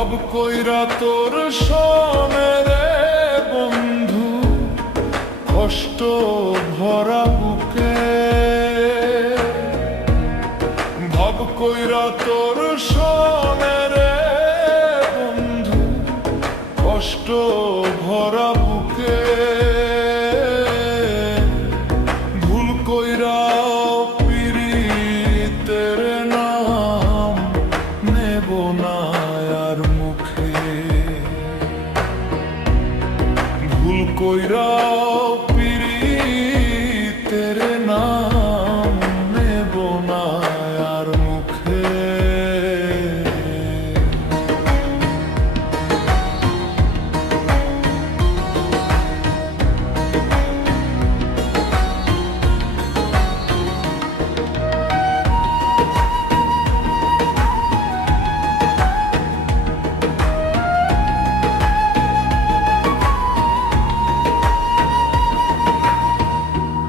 ভব কইরা তোর সনে রে বন্ধু, কষ্ট ভরা বুকে। ভব কইরা তোর সনে রে বন্ধু, কষ্ট ভরা বুকে। ভুল কইরা পীড়িতের নাম নেব না আর মুখে। ভুল কইরা পীড়িতের নাম নেব না আর মুখে।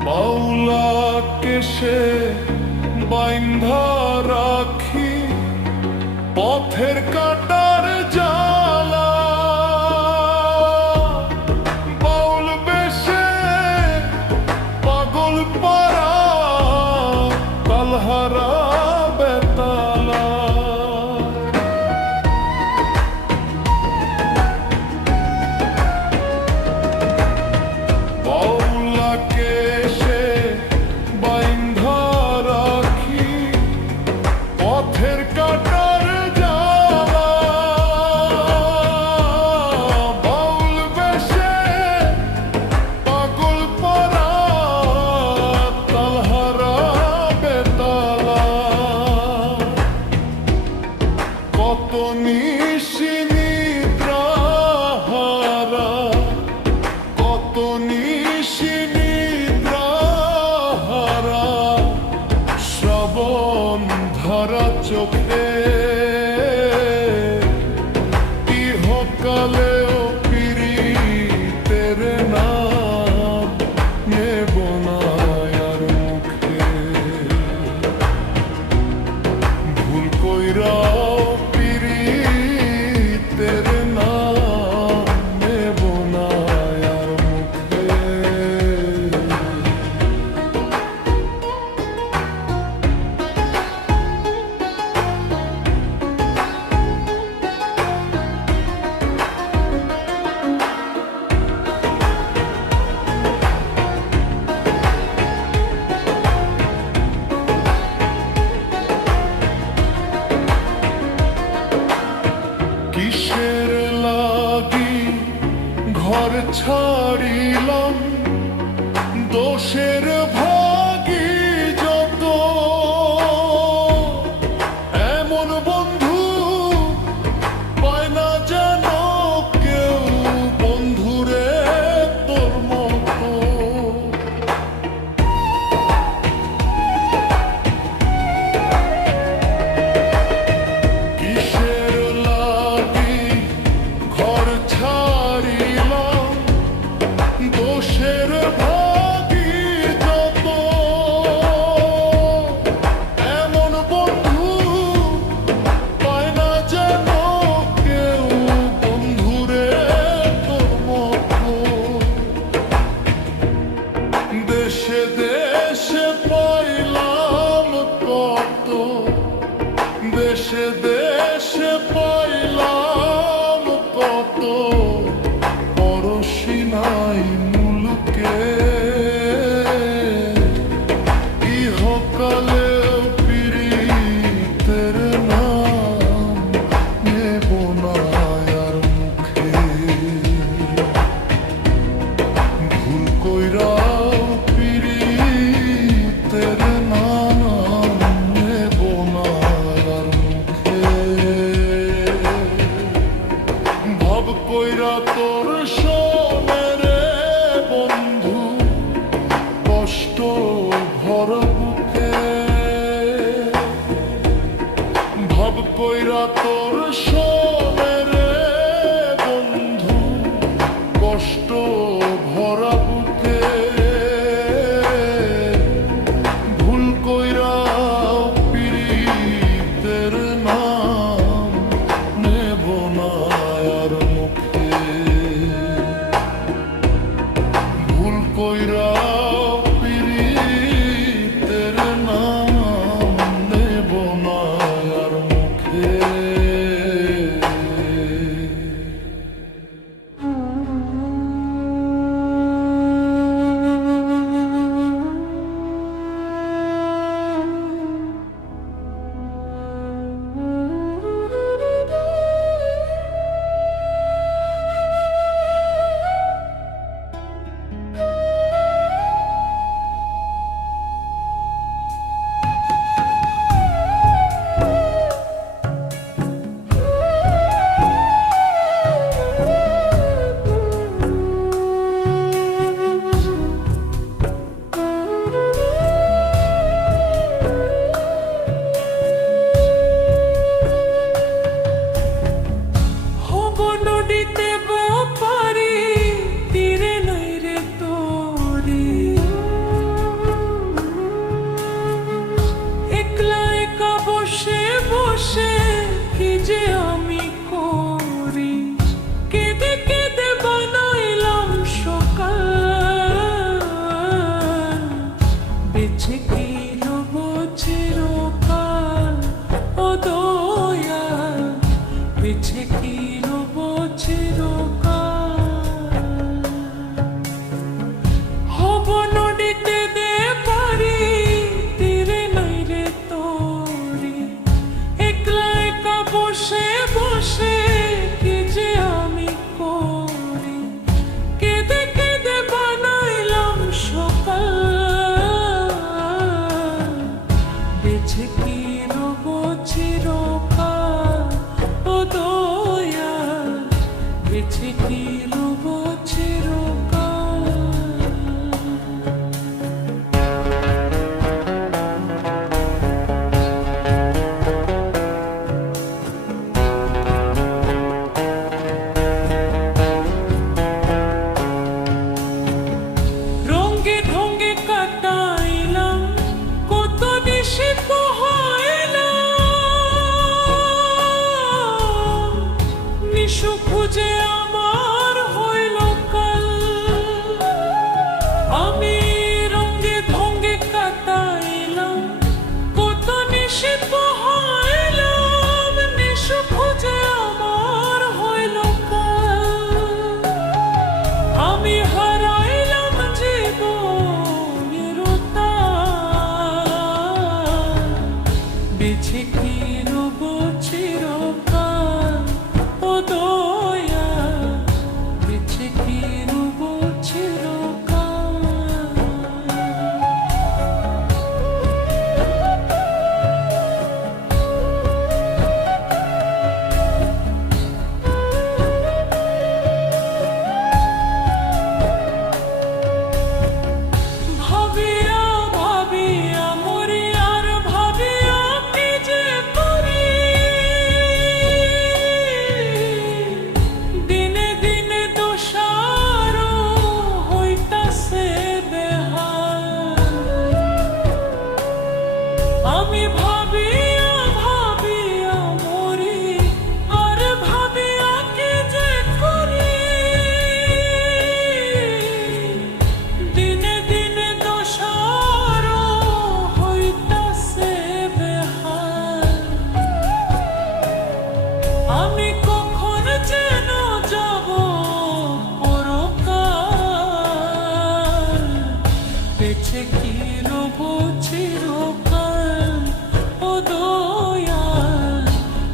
বাউলাকে সে বাইন্ধা রাখি পথের কাটার জ্বালা। বাউল বেশে পাগল পারা কালহারা বেতালা। বাউলাকে সে বাইন্ধা রাখি পথের কাটার জ্বালা। বাউল বেশে পাগল পারা তালহারা বেতালা। কত নিশি নিদ্রাহারা, কত নিশি নিদ্রাহারা শ্রবণ ধরা চোখে। ইহকালেও পীড়িতের নাম নেব না আর মুখে। ভুল কইরা পীড়িতের নাম নেব না আর মুখে। কিসের লাগি ঘর ছাড়িলাম, দোষের ভাগী যত। এমন বন্ধু পায় না যেন কেউ, বন্ধুরে তোর মতো। কিসের লাগি ঘর ছাড়িলাম, দোষের ভাগী যত। এমন বন্ধু পায় না যেন কেউ, বন্ধুরে তোর মতো। দেশে দেশে পাইলাম কত, দেশে দেশে পাইলাম কত। পরশি নাই মুলুকে, ইহকালেও পীড়িতের নাম নেব না আর মুখে। ভুল কইরা পীড়িতের নাম নেব না আর মুখে। ভব কইরা তোর সনে রে বন্ধু, কষ্ট ভরা বুকে। ভব কইরা তোর সনে রে বন্ধু, কষ্ট ভরা বুকে। ভুল কইরা পীড়িতের নাম নেব না বেঁচে কি রব চিরকাল। রঙে ঢঙে কাটাইলাম কত নিশি পোহাইলাম, নিশু খুঁজে আমার হইল কাল। আমি রঙে ঢঙে কাটাইলাম কত নিশি পোহাইলাম, নিশু খুঁজে আমার হইল কাল। আমি হারাইলাম জীবনের তাল, বেঁচে কি রব চিরকাল। ও দয়া, বেঁচে কি রব চিরকাল। ভাবিয়া ভাবিয়া মরি আর ভাবিয়া কি যে করি, দিনে দিনে দোষারো হইতাছে বেহাল। আমি ভাবিয়া ভাবিয়া মরি আর ভাবিয়া কি যে করি, দিনে দিনে দোষারো হইতাছে বেহাল। আমি কখন যেন যাব পরকাল, বেঁচে কি রব চিরকাল। ও দয়াল,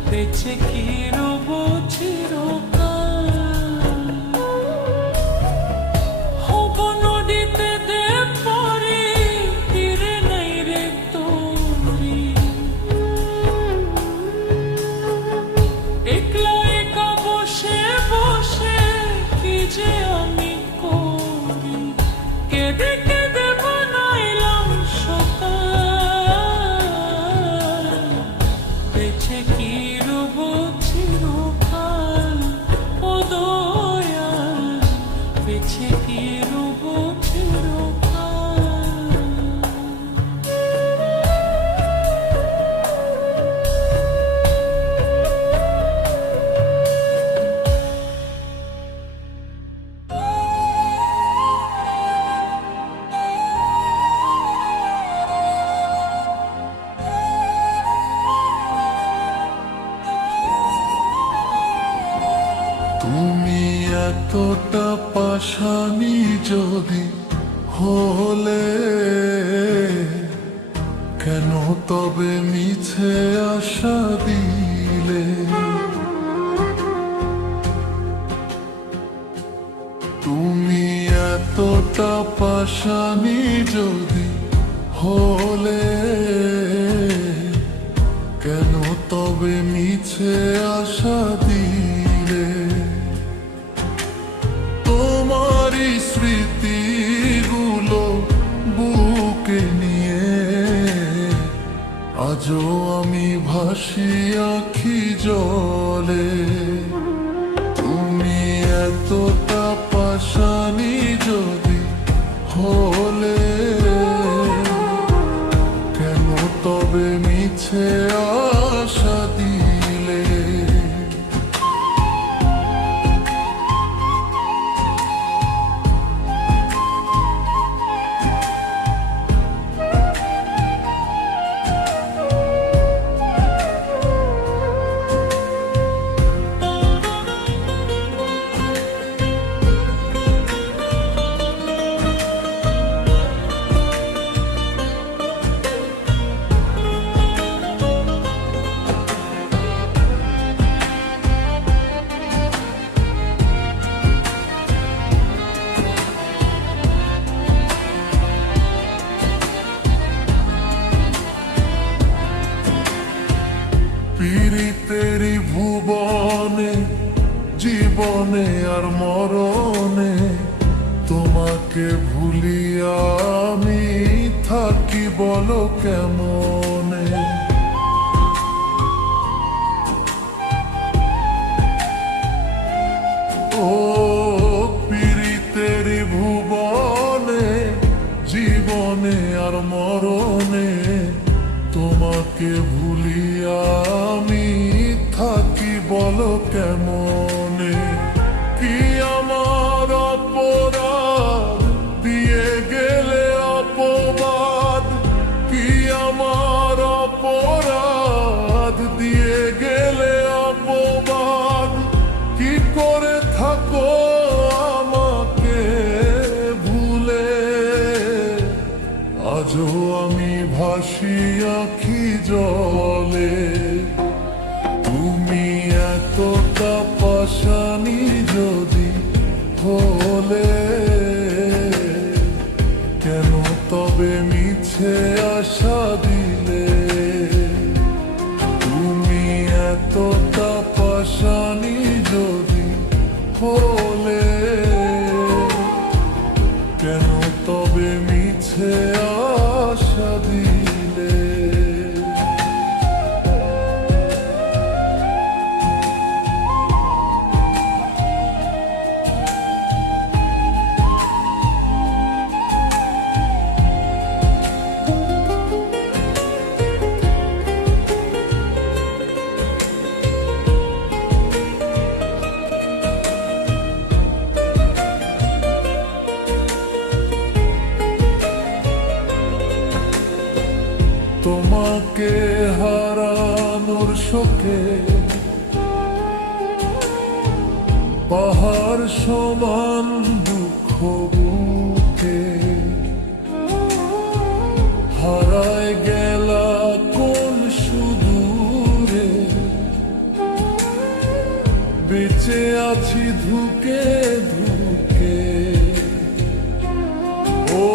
বেঁচে কি রব চিরকাল। হব নদীতে দেব পরি, তীরে নাই রে তোরি। একলা একা বসে বসে কি যে আমি করি, কেঁদে কেঁদে বানাইলাম সকাল। বেঁচে কি রব চিরকাল। ও দয়াল, বেঁচে কি রব চিরকাল। তুমি এতটা পাষাণী যদি হলে, কেন তবে মিছে আশা দিলে? তুমি এতটা পাষাণী যদি হলে, কেন তবে মিছে আশা দিলে? তোমারই স্মৃতিগুলো বুকে নিয়ে আজও আমি ভাসি আখি জলে। তুমি এতটা পাষাণী যদি হলে, কেন তবে মিছে আশা দিলে? পীড়িতেরি ভুবনে জীব জীবনে আর মরণে তোমাকে ভুলিয়া আমি থাকি বলো কেমনে। ও পীড়িতের ভুবনে জীবনে আর মরণে তোমাকে ভুলিয়া আমি থাকি বলো কেমনে। কি আমার অপরাধ দিয়ে গেলে অপবাদ, কি আমার অপরাধ দিয়ে গেলে অপবাদ, কি করে থাকো আমাকে ভুলে। আজও আমি ভাসি আখি জলে, তুমি এতটা পাশানি যদি হলে, কেন তবে মিছে আশা দিলে। তুমি এতটা পাশানি যদি হলে, কেন তবে মিছে আশা দিলে। তোমাকে হারানোর শোকে পাহাড় সমান দুঃখ বুকে, হারায় গেলা কোন সুদূরে, বেঁচে আছি ধুকে ধুকে। ও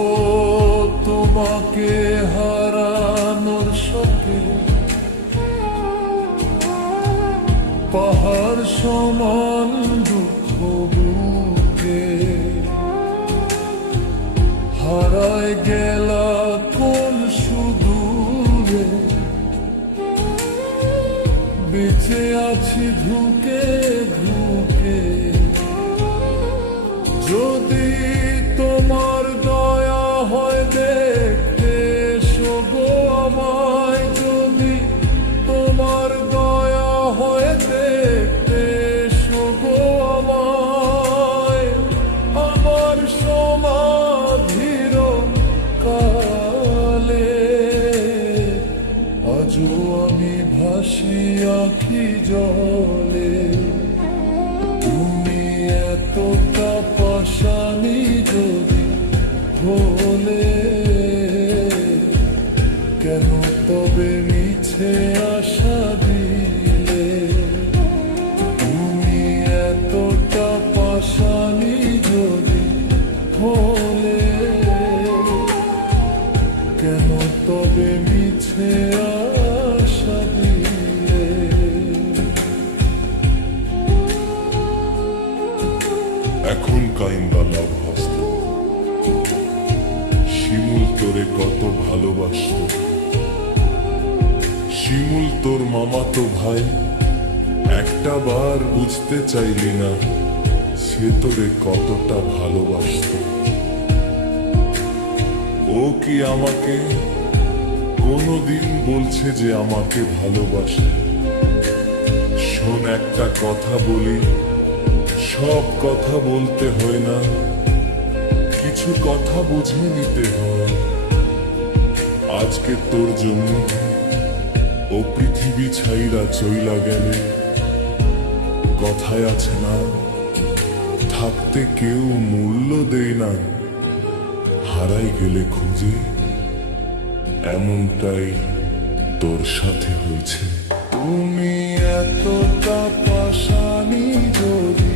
তোমাকে হারানোর শোকে পাহাড় সমান দুঃখ বুকে, হারায় গেলা কোন সুদূরে, বেঁচে আছি ধুকে ধুকে। যদি তোমার দয়া হয় দেখতে এসো গো আমায়, যদি তোমার দয়া হয় দেখতে এসো গো আমায়, আমার সমাধির কালে। আজও আমি ভাসি আখি জলে, তুমি এতটা পাশানি যদি হলে, কেন তবে মিছে আশা দিলে। তুমি এতটা পাশানি যদি হলে, কেন তবে মিছে আশা দিলে। এখন কাইন্দা লাভ হস্ত, শিমুল তোরে কত ভালোবাসত। শিমুল তোর মামাতো ভাই, একটা বার বুঝতে চাইলি না সে তোরে কতটা ভালোবাসত। ও কি আমাকে কোনোদিন বলছে যে আমাকে ভালোবাসে? শোন একটা কথা বলি, সব কথা বলতে হয় না, কিছু কথা বুঝে নিতে হয়। আজকে তোর জন্য ও পৃথিবী ছাইরা চইলা গেলে, কথায় আছে না, থাকতে কেউ মূল্য দেয় না, হারাই গেলে খুঁজে। এমনটাই তোর সাথে হয়েছে। তুমি এতটা পাশানি যদি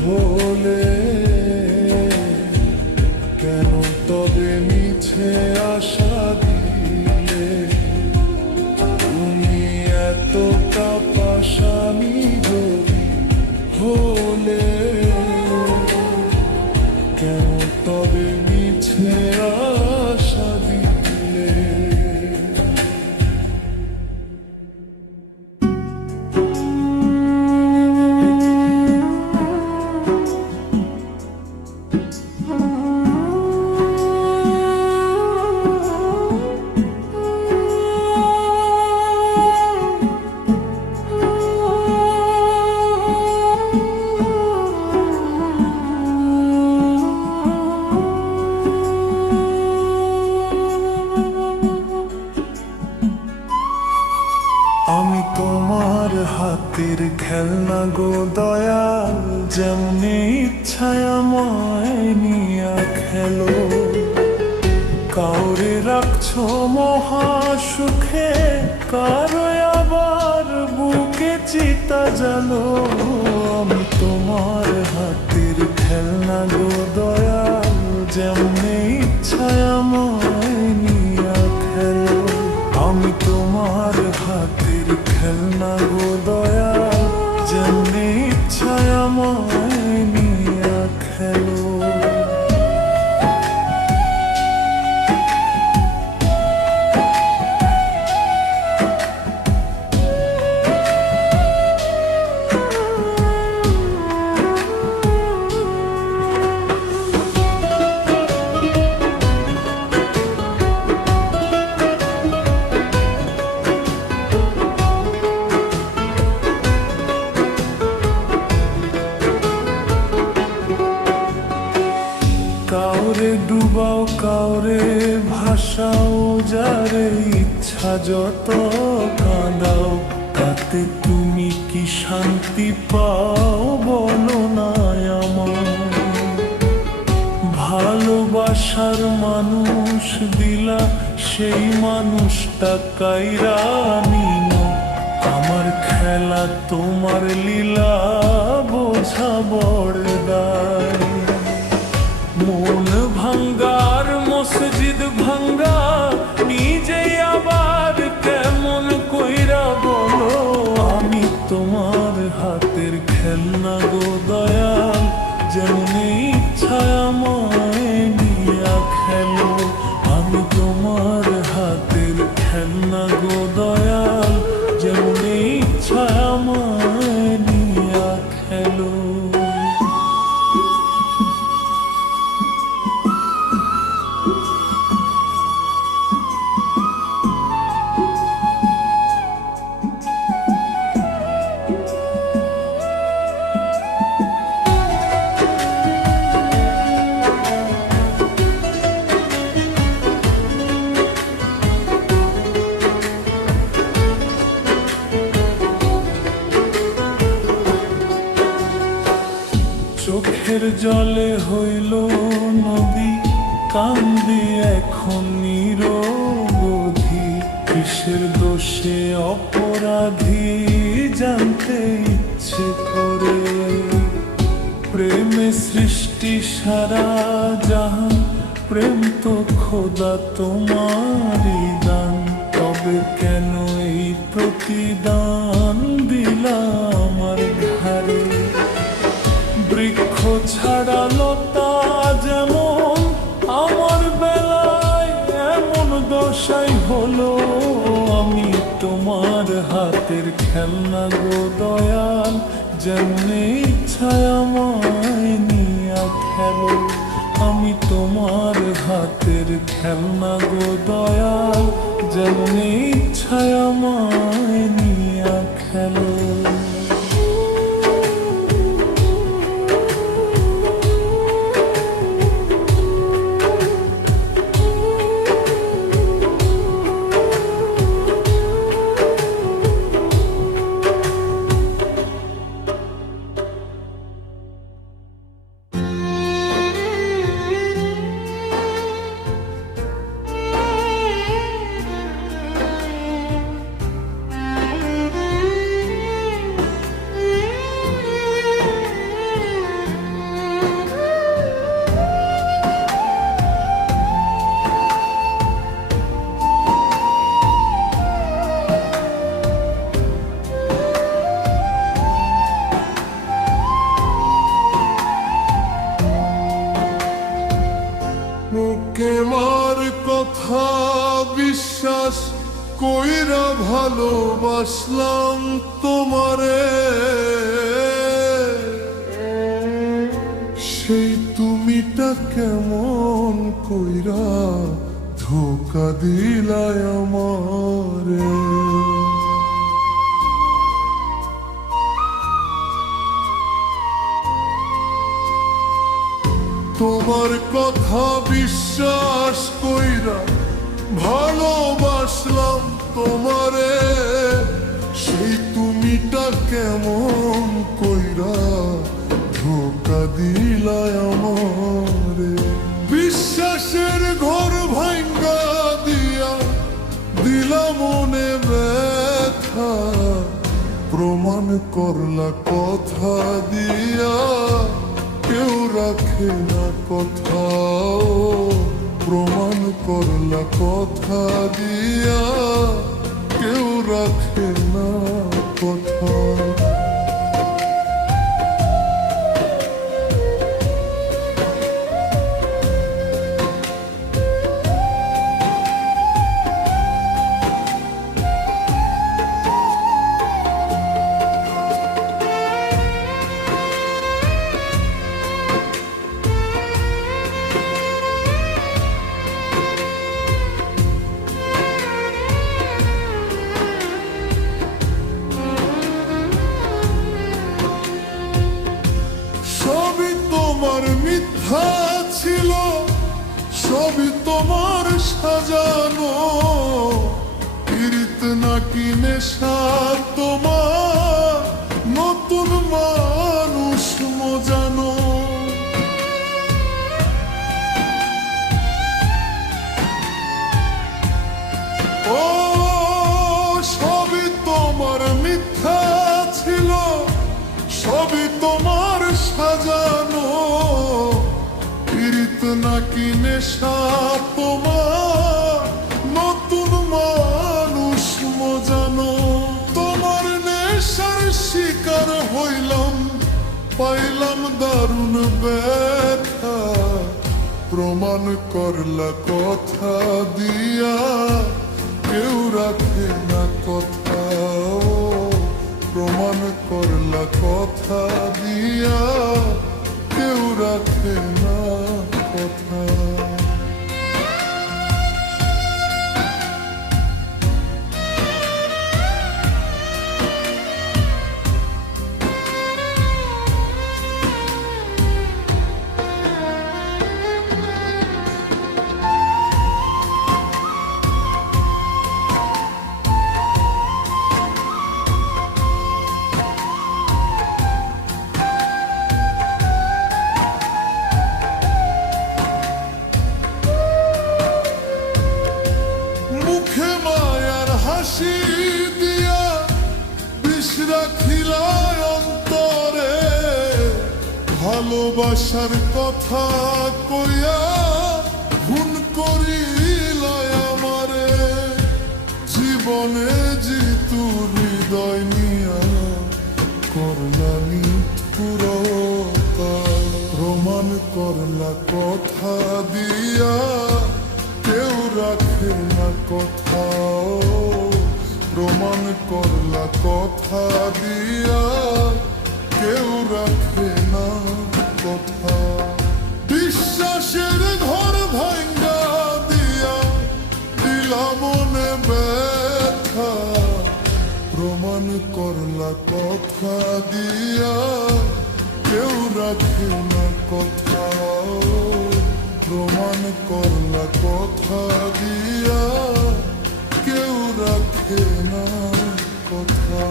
হলে, কেন তবে মিছে আশা দিলে। তুমি এতটা পাশানি যদি হলে, হাতের খেলনা গো দয়াল, যেমনি ইচ্ছায় আমায় নিয়া খেলো। কাউরে রাখছো মহা সুখে, কারো আবার বুকে চিতা জালো। আমি তোমার হাতের খেলনা গো দয়াল, যেমনি ইচ্ছায় আমায় নিয়া খেলো। আমি তোমার হাতের খেলনা গো দয়াল, যেমনি ইচ্ছায় আমায় নিয়া খেলো। কাউরে ডুবাও কাউরে ভাসাও, যারে ইচ্ছা যত কাঁদাও। তাতে তুমি কি শান্তি পাও বলো না আমার? ভালোবাসার মানুষ দিলা, সেই মানুষটা কাইরা নিনো। আমার খেলা তোমার লীলা, বোঝা বড় দায়। মন ভাঙ্গার মসজিদ ভাঙ্গা, নিজেই আবার কেমন কইরা বলো। আমি তোমার হাতের খেলনা গো দয়াল, যেমনি ইচ্ছা আমায় নিয়া খেলো। আমি তোমার হাতের খেলনা গো দয়াল, যেমনি ইচ্ছা আমায় নিয়া খেলো। চোখের জলে হইল নদী, কান্দি এখন নিরবধি। কিসের দোষে অপরাধী, জানতে ইচ্ছে করে। প্রেমে সৃষ্টি সারা জাহান, প্রেম তো খোদা তোমারই দান। তবে কেন এই প্রতিদান দিলা আমার ঘাড়ে? বৃক্ষ ছাড়া লতা যেমন, আমার বেলায় এমন দশাই হলো। আমি তোমার হাতের খেলনা গো দয়াল, যেমনি ইচ্ছায় আমায় নিয়া খেলো। আমি তোমার হাতের খেলনা গো দয়াল, যেমনি ইচ্ছায় আমায় নিয়া খেলো। কেমার কথা বিশ্বাস কইরা ভালোবাসলাম তোমারে। সেই তুমিটা কেমন কইরা ধোকা দিলায় আমারে। তোমার কথা বিশ্বাস কইরা ভালোবাসলাম তোমারে। সেই তুমি এইটা কেমন কইরা ধোকা দিলায় আমারে, বিশ্বাসের ঘর ভাঙ্গা দিয়া দিলা মনে ব্যথা, প্রমাণ করলা কথা দিয়া কেউ রাখে না কথা, প্রমাণ করলা কথা দিয়া কেউ রাখে না কথা। সবই তোমার মিথ্যা ছিল, সবই তোমার সাজানো, কীর্ত নাকি নেশা তোমার, নতুন মানুষ মজানো। ও সবই তোমার মিথ্যা ছিল, সবই তোমার সাজানো, কীর্ত নাকি নেশা তোমার, নতুন মানুষ মজানো। তোমার নেশার শিকার হইলাম, পাইলাম দারুণ ব্যথা, প্রমাণ করলা কথা দিয়া কেউ রাখে না কথা, প্রমাণ করলা কথা দিয়া কেউ রাখে না কথা। মুখে মায়ার হাসি দিয়া বিষ রাখিলায় অন্তরে, ভালোবাসার কথা কইয়া খুন করিলায় আমারে, জীবনে জিতু হৃদয় নিয়া করলা নিষ্ঠুরতা, প্রমাণ করলা কথা দিয়া কেউ রাখে না কথা, প্রমাণ করলা কথা দিয়া কেউ রাখে না কথা। বিশ্বাসের ঘর ভাঙ্গা দিয়া দিলা মনে ব্যথা, প্রমাণ করলা কথা দিয়া কেউ রাখে না কথা, প্রমাণ করলা কথা দিয়া কেউ রাখে না কথা।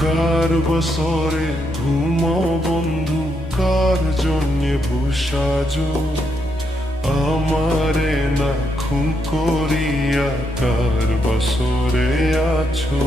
কার বসরে ঘুমাও বন্ধু, কার জন্যে বুসাজো আমারে না খুন করিয়া, কার বসরে আছো।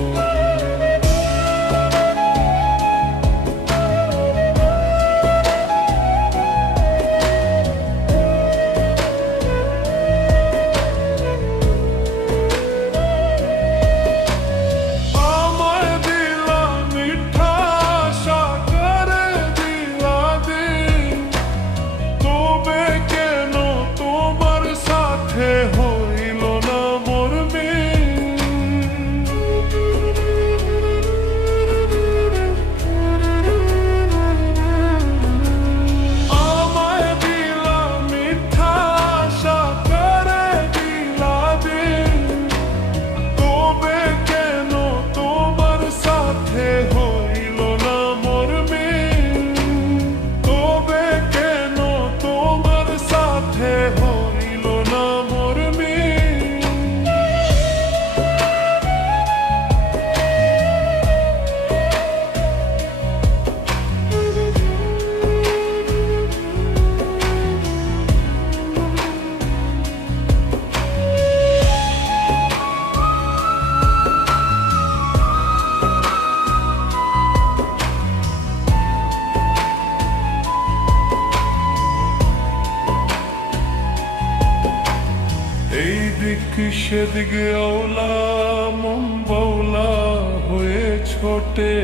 সেদিকে আওলা মন বাউলা হয়ে ছোটে,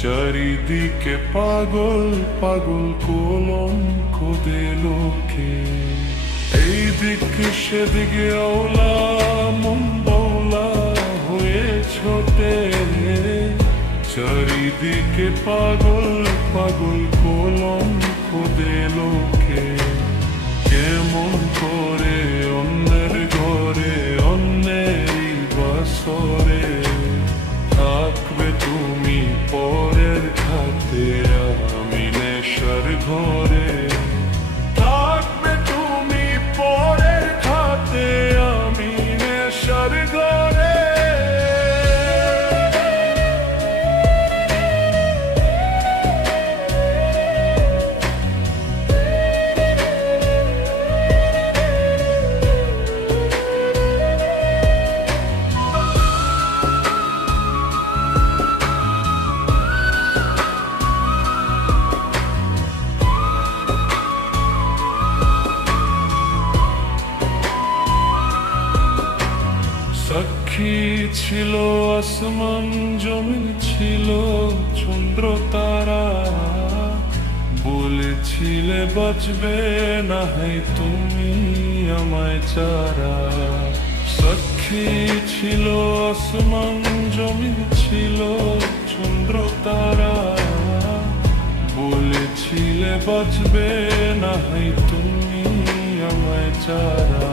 চারিদিকে পাগল পাগল কলঙ্ক দে লোকে। এই দিকে সেদিকে আওলা মন বাউলা হয়ে ছোটে, চারিদিকে পাগল পাগল কলঙ্ক দে লোকে। কেমন করে অন্যের ঘরে অন্যেরই বাসরে থাকবে তুমি পরের খাতে, আমি নেশার ঘরে থাকবে তুমি পরের খাতে, আমি নেশার ঘরে। সাক্ষী ছিল আসমান জমিন ছিল চন্দ্র তারা, বলেছিলে বাঁচবে না হয় তুমি আমায় ছাড়া। সাক্ষী ছিল আসমান জমিন ছিল চন্দ্র তারা, বলেছিলে বাঁচবে না হয় তুমি আমায় ছাড়া।